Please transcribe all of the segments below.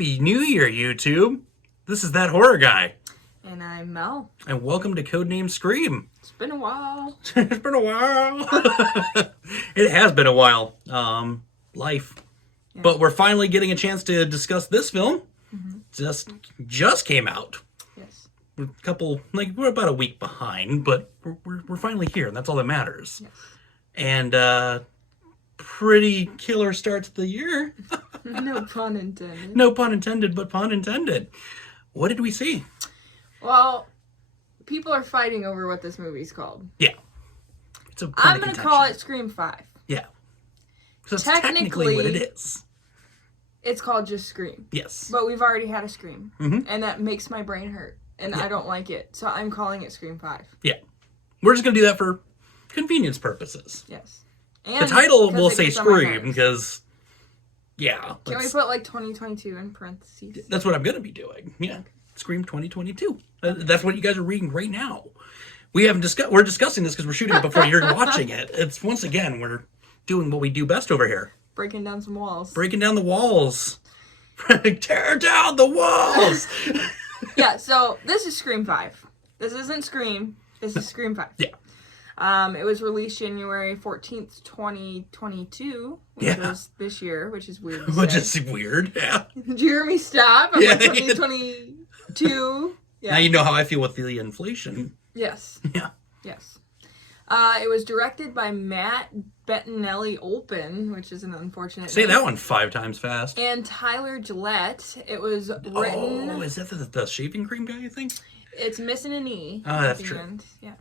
Happy New Year, YouTube. This is That Horror Guy. And I'm Mel. And welcome to Codename Scream. It's been a while. It's been a while. It has been a while. Life. Yeah. But we're finally getting a chance to discuss this film. Mm-hmm. Just came out. Yes. We're about a week behind, but we're finally here, and that's all that matters. Yes. And pretty killer start to the year. No pun intended. No pun intended, but pun intended. What did we see? Well, people are fighting over what this movie's called. Yeah. I'm going to call it Scream 5. Yeah. Because that's technically what it is. It's called just Scream. Yes. But we've already had a Scream. Mm-hmm. And that makes my brain hurt. And I don't like it. So I'm calling it Scream 5. Yeah. We're just going to do that for convenience purposes. Yes. And the title will say Scream because, yeah. Can we put like 2022 in parentheses? That's what I'm going to be doing. Yeah. Okay. Scream 2022. That's what you guys are reading right now. We're discussing this because we're shooting it before you're watching it. It's, once again, we're doing what we do best over here. Breaking down some walls. Breaking down the walls. Tear down the walls. Yeah, so this is Scream 5. This isn't Scream. This is Scream 5. Yeah. It was released January 14th, 2022, which was this year, which is weird to say. Which is weird, yeah. Jeremy, stop. I'm like 2022. Yeah. Now you know how I feel with the inflation. Yes. Yeah. Yes. It was directed by Matt Bettinelli-Olpin, which is an unfortunate Say name. that one 5 times fast. And Tyler Gillette. It was written... Oh, is that the shaving cream guy, you think? It's missing an E. Oh, that's true. End. Yeah.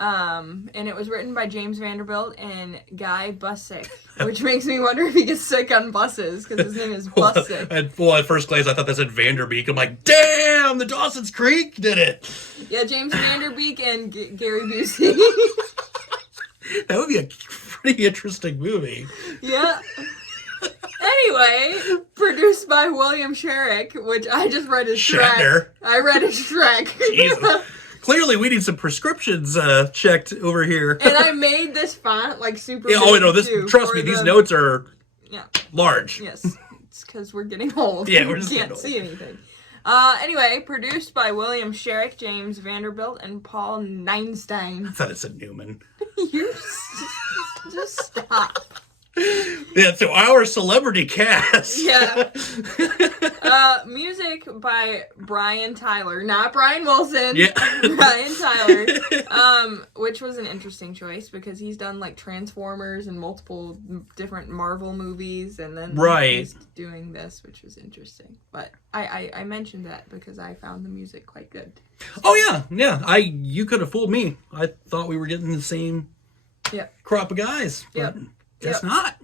And it was written by James Vanderbilt and Guy Busick, which makes me wonder if he gets sick on buses, because his name is Busick. Well, at first glance, I thought that said Vanderbeek. I'm like, damn, the Dawson's Creek did it. Yeah, James Vanderbeek and Gary Busey. That would be a pretty interesting movie. Yeah. Anyway, produced by William Sherrick, which I just read as Shrek. Shatner. I read as Shrek. Jesus. Clearly, we need some prescriptions checked over here. And I made this font like super. Yeah, oh no! Trust me, these notes are large. Yes, it's because we're getting old. Yeah, we're just can't see anything. Anyway, produced by William Sherrick, James Vanderbilt, and Paul Neinstein. I thought it said Newman. You just stop. Yeah, so our celebrity cast. Yeah. Music by Brian Tyler, not Brian Wilson. Yeah. Brian Tyler. Which was an interesting choice because he's done like Transformers and multiple different Marvel movies, and then he's doing this, which was interesting. But I mentioned that because I found the music quite good. Oh yeah. You could have fooled me. I thought we were getting the same crop of guys. But guess not.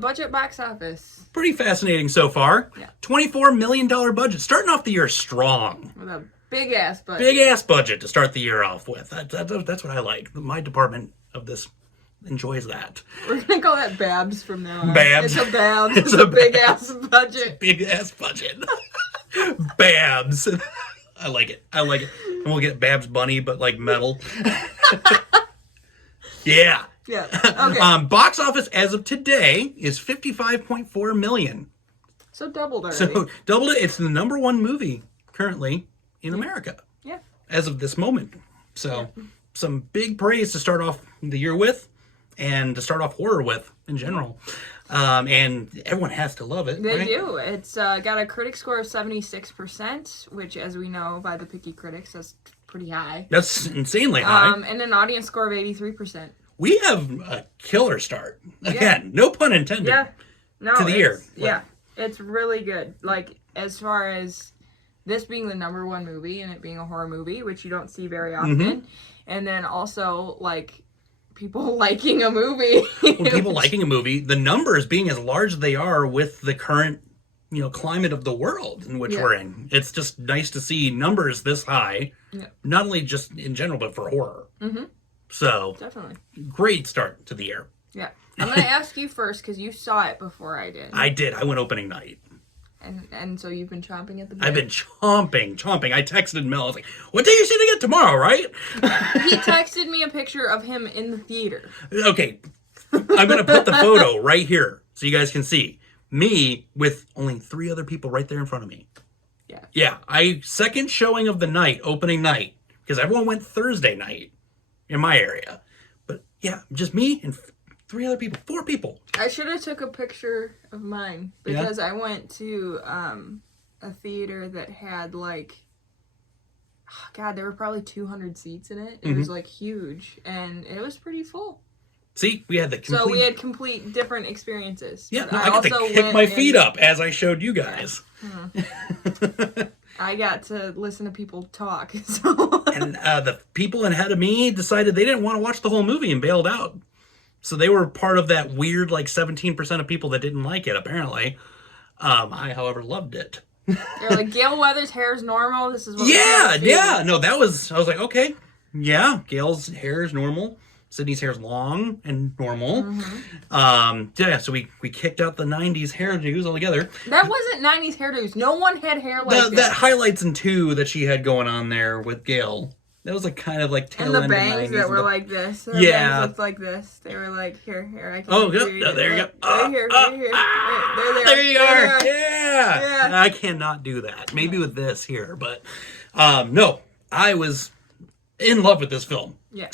Budget box office. Pretty fascinating so far. Yeah. $24 million budget. Starting off the year strong. With a big ass budget. Big ass budget to start the year off with. That's what I like. My department of this enjoys that. We're going to call that Babs from now on. Babs. It's a Babs. It's a big ass budget. Big ass budget. Babs. I like it. And we'll get Babs Bunny, but like metal. Yeah. Yeah. Okay. Box office as of today is $55.4 million. So doubled already. So doubled it. It's the number 1 movie currently in America. Yeah. As of this moment. So some big praise to start off the year with, and to start off horror with in general. And everyone has to love it. They do. It's got a critic score of 76%, which, as we know by the picky critics, that's pretty high. That's insanely high. And an audience score of 83%. We have a killer start. Again, no pun intended. Yeah. No, to the year. Yeah. It's really good. Like, as far as this being the number 1 movie and it being a horror movie, which you don't see very often. Mm-hmm. And then also, like, people liking a movie. Well, people liking a movie, the numbers being as large as they are with the current, climate of the world in which we're in. It's just nice to see numbers this high, not only just in general, but for horror. Mm-hmm. So, definitely. Great start to the year. Yeah. I'm going to ask you first because you saw it before I did. I did. I went opening night. And so you've been chomping at the bit? I've been chomping. I texted Mel. I was like, what day are you shooting it tomorrow, right? He texted me a picture of him in the theater. Okay. I'm going to put the photo right here so you guys can see. Me with only 3 other people right there in front of me. Yeah. Yeah, second showing of the night, opening night, because everyone went Thursday night in my area. But yeah, just me and 3 other people, 4 people. I should have took a picture of mine because I went to a theater that had like, oh God, there were probably 200 seats in it. It was like huge, and it was pretty full. See, we had So we had complete different experiences. Yeah, no, I got to kick my feet up as I showed you guys. I got to listen to people talk. So. And the people ahead of me decided they didn't want to watch the whole movie and bailed out. So they were part of that weird, like, 17% of people that didn't like it, apparently. I, however, loved it. They're like, Gail Weathers' hair is normal. This is what Yeah. No, I was like, okay. Yeah, Gail's hair is normal. Sydney's hair is long and normal. So we kicked out the 90s hairdos altogether. That wasn't 90s hairdos. No one had hair like that. Highlights in 2 that she had going on there with Gail. That was like kind of like tail end and the bangs that were like this. Her bangs looked like this. They were like, here, I can there you go. Right here. There you are. Yeah. I cannot do that. Maybe with this here, but no, I was in love with this film. Yeah.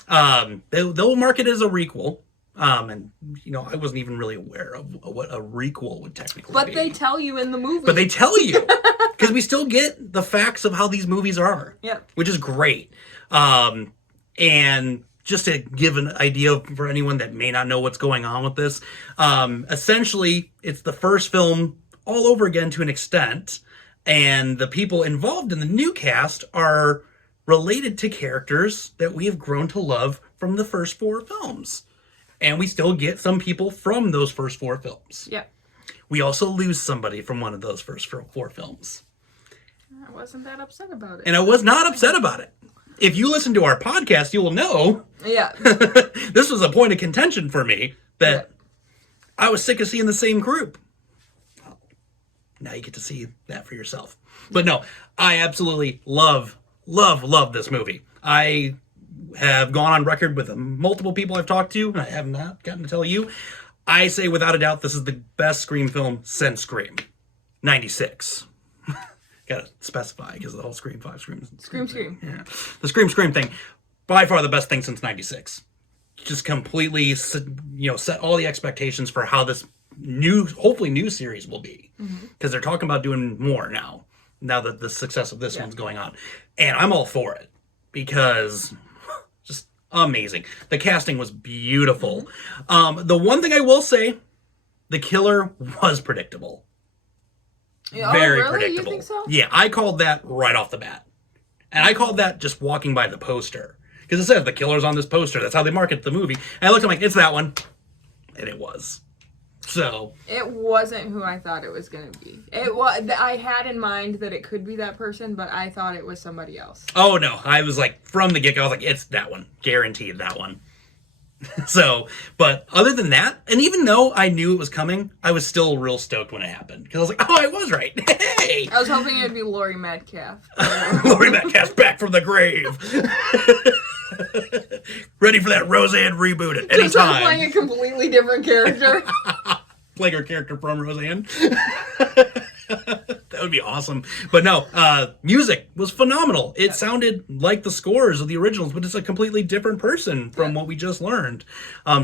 They'll mark it as a requel. And I wasn't even really aware of what a requel would technically be. But they tell you in the movie. But they tell you. Because we still get the facts of how these movies are. Yeah. Which is great. And just to give an idea for anyone that may not know what's going on with this, essentially, it's the first film all over again to an extent. And the people involved in the new cast are related to characters that we have grown to love from the first 4 films. And we still get some people from those first 4 films. Yeah. We also lose somebody from one of those first 4 films. I wasn't that upset about it. And I was not upset about it. If you listen to our podcast, you will know. Yeah. This was a point of contention for me that I was sick of seeing the same group. Well, now you get to see that for yourself. But no, I absolutely love this movie. I have gone on record with multiple people I've talked to, and I have not gotten to tell you. I say without a doubt this is the best Scream film since Scream. 96. Gotta specify, because the whole Scream 5 Scream. Yeah. The Scream thing, by far the best thing since 96. Just completely, set all the expectations for how this hopefully new series will be. Because they're talking about doing more now that the success of this one's going on. And I'm all for it, because just amazing. The casting was beautiful. The one thing I will say, the killer was predictable. Very really? predictable. You think so? Yeah, I called that right off the bat. And I called that just walking by the poster. Because it says the killer's on this poster. That's how they market the movie. And I looked, I'm like, it's that one. And it was. So. It wasn't who I thought it was going to be. It was. I had in mind that it could be that person, but I thought it was somebody else. Oh, no. I was like, from the get-go, I was like, it's that one. Guaranteed that one. So, but other than that, and even though I knew it was coming, I was still real stoked when it happened. Because I was like, oh, I was right. Hey! I was hoping it would be Laurie Metcalf. Laurie Metcalf's back from the grave. Ready for that Roseanne reboot at any time. Playing a completely different character. Playing her character from Roseanne. That would be awesome. But no, music was phenomenal. It sounded like the scores of the originals, but it's a completely different person from what we just learned.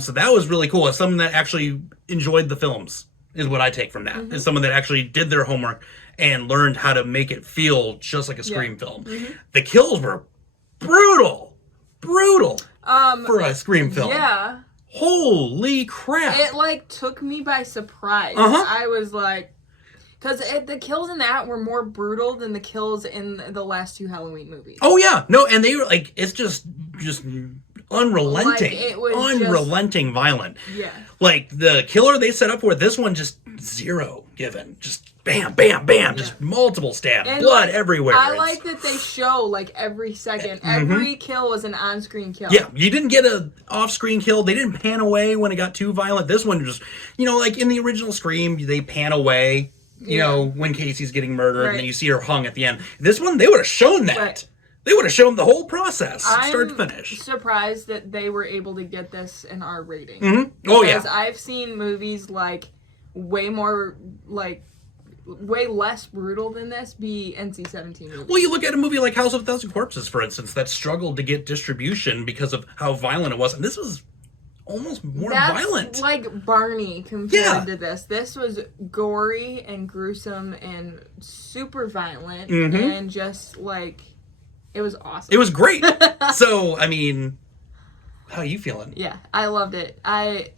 So that was really cool. As someone that actually enjoyed the films is what I take from that. As someone that actually did their homework and learned how to make it feel just like a Scream film. The kills were brutal for a Scream film. Yeah. Holy crap. It took me by surprise. I was like, because the kills in that were more brutal than the kills in the last 2 Halloween movies. Oh yeah, no, and they were like, it's just unrelenting, it was unrelenting violent. Yeah, like the killer they set up for this one, just zero given, just bam, bam, bam, just multiple stabs, and blood everywhere. I like that they show every second, every kill was an on-screen kill. Yeah, you didn't get a off-screen kill. They didn't pan away when it got too violent. This one just, like in the original Scream, they pan away. When Casey's getting murdered and then you see her hung at the end. This one, they would have shown that. Right. They would have shown the whole process, start to finish. I'm surprised that they were able to get this in R rating. Oh, yeah. Because I've seen movies like way more, like, way less brutal than this be NC-17 movies. Well, you look at a movie like House of a Thousand Corpses, for instance, that struggled to get distribution because of how violent it was, and this was almost more violent. That's like Barney compared to this. This was gory and gruesome and super violent, and just like, it was awesome. It was great. So, I mean, how are you feeling? Yeah, I loved it. I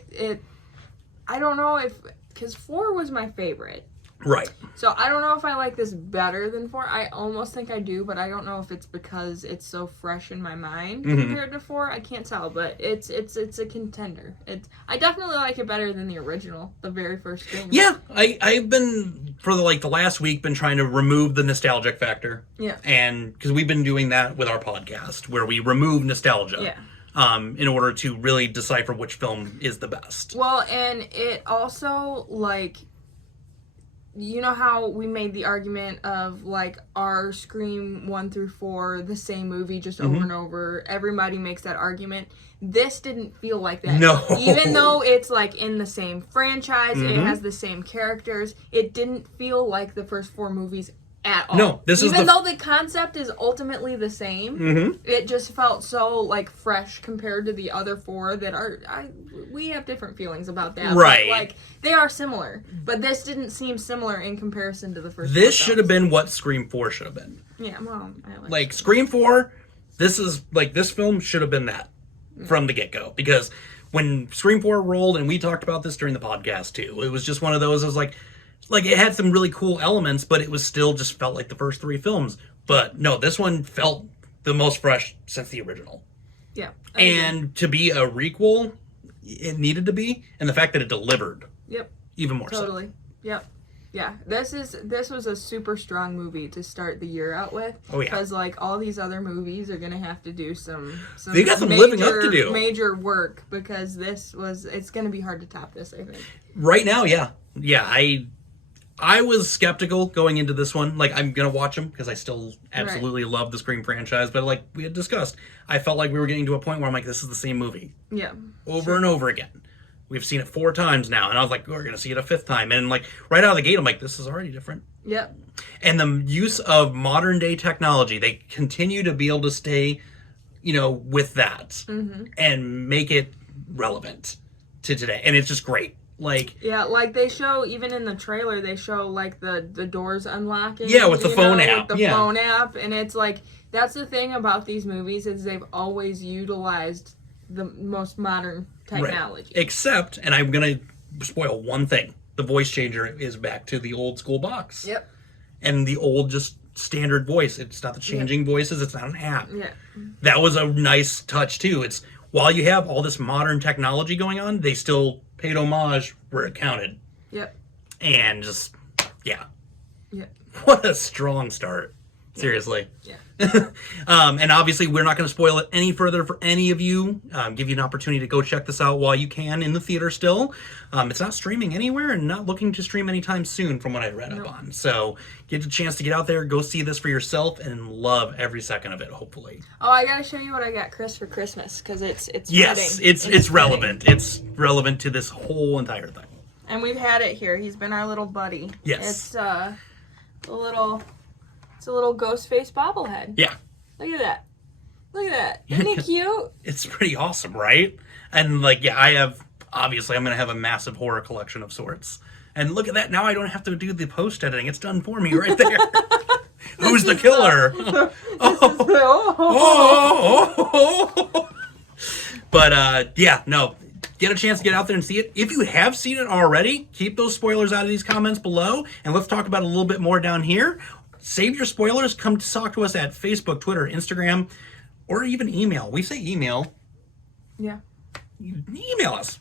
don't know if, because 4 was my favorite. Right. So I don't know if I like this better than 4. I almost think I do, but I don't know if it's because it's so fresh in my mind compared to 4. I can't tell, but it's a contender. I definitely like it better than the original, the very first film. Yeah, I've been, for the last week, been trying to remove the nostalgic factor. Yeah. And because we've been doing that with our podcast, where we remove nostalgia. Yeah. In order to really decipher which film is the best. Well, and it also, like, you know how we made the argument of, like, our Scream 1 through 4, the same movie just over and over. Everybody makes that argument. This didn't feel like that. No. Even though it's, like, in the same franchise, it has the same characters, it didn't feel like the first 4 movies at all. No, even though the concept is ultimately the same, it just felt so, like, fresh compared to the other 4 that we have different feelings about that. Right. But, like, they are similar, but this didn't seem similar in comparison to the first. This should have been what Scream 4 should have been. Yeah, well, like Scream 4, this film should have been that from the get-go, because when Scream 4 rolled, and we talked about this during the podcast too, it was just one of those, it was like it had some really cool elements, but it was still just felt like the first 3 films. But no, this one felt the most fresh since the original. Yeah. And to be a requel, it needed to be, and the fact that it delivered. Yep. Even more so. Totally. Yep. Yeah. This was a super strong movie to start the year out with. Oh yeah. Because, like, all these other movies are gonna have to do some they got some living up to do. Major work, because it's gonna be hard to top this, I think. Right now, yeah. Yeah, I was skeptical going into this one. Like, I'm going to watch them because I still absolutely love the Scream franchise. But like we had discussed, I felt like we were getting to a point where I'm like, this is the same movie. Yeah. Over and over again. We've seen it 4 times now. And I was like, we're going to see it a 5th time. And like right out of the gate, I'm like, this is already different. Yep. And the use of modern day technology, they continue to be able to stay, with that and make it relevant to today. And it's just great. Like, yeah, like they show, even in the trailer, they show like the doors unlocking. Yeah, with the phone app. With the phone app, and it's like, that's the thing about these movies, is they've always utilized the most modern technology. Right. Except, and I'm gonna spoil one thing, the voice changer is back to the old school box. Yep. And the old just standard voice. It's not the changing voices. It's not an app. Yeah. That was a nice touch too. It's, while you have all this modern technology going on, they still paid homage where it counted. Yep. And just, yeah. Yep. What a strong start. Seriously. Yeah. And obviously, we're not going to spoil it any further for any of you. Give you an opportunity to go check this out while you can in the theater still. It's not streaming anywhere and not looking to stream anytime soon from what I read up on. So get a chance to get out there, go see this for yourself, and love every second of it, hopefully. Oh, I got to show you what I got Chris for Christmas, because it's yes, it's relevant. It's relevant to this whole entire thing. And we've had it here. He's been our little buddy. Yes. It's a little Ghostface bobblehead. Yeah. Look at that. Look at that. Isn't he cute? It's pretty awesome, right? And like, yeah, I'm going to have a massive horror collection of sorts. And look at that. Now I don't have to do the post editing. It's done for me right there. Who's the killer? But yeah, no. Get a chance to get out there and see it. If you have seen it already, keep those spoilers out of these comments below. And let's talk about it a little bit more down here. Save your spoilers. Come talk to us at Facebook, Twitter, Instagram, or even email. We say email. Yeah. You email us.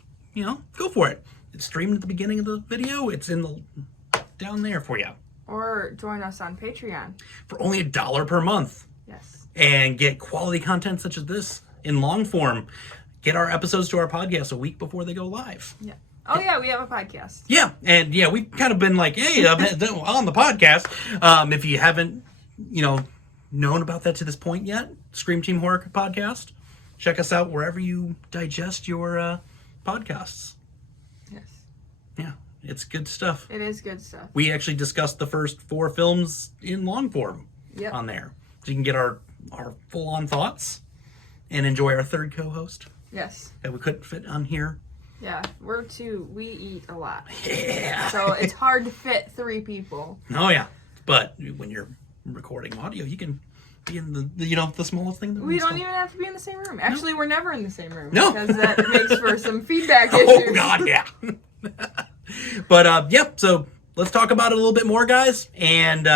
Go for it. It's streamed at the beginning of the video. It's down there for you. Or join us on Patreon. For only $1 per month. Yes. And get quality content such as this in long form. Get our episodes to our podcast a week before they go live. Yeah. Oh, yeah, we have a podcast. Yeah, and yeah, we've kind of been like, hey, on the podcast. If you haven't, known about that to this point yet, Scream Team Horror Podcast, check us out wherever you digest your podcasts. Yes. Yeah. It's good stuff. It is good stuff. We actually discussed the first 4 films in long form on there. So you can get our full-on thoughts and enjoy our third co-host. Yes. That we couldn't fit on here. Yeah, we eat a lot. Yeah. So it's hard to fit 3 people. Oh, yeah. But when you're recording audio, you can be in the smallest thing. We don't even have to be in the same room. Actually, we're never in the same room. No. Because that makes for some feedback issues. Oh, God, yeah. But, so let's talk about it a little bit more, guys. And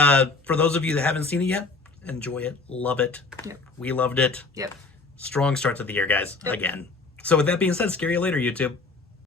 for those of you that haven't seen it yet, enjoy it. Love it. Yep. We loved it. Yep. Strong start to the year, guys. Yep. Again. So with that being said, scary later, YouTube.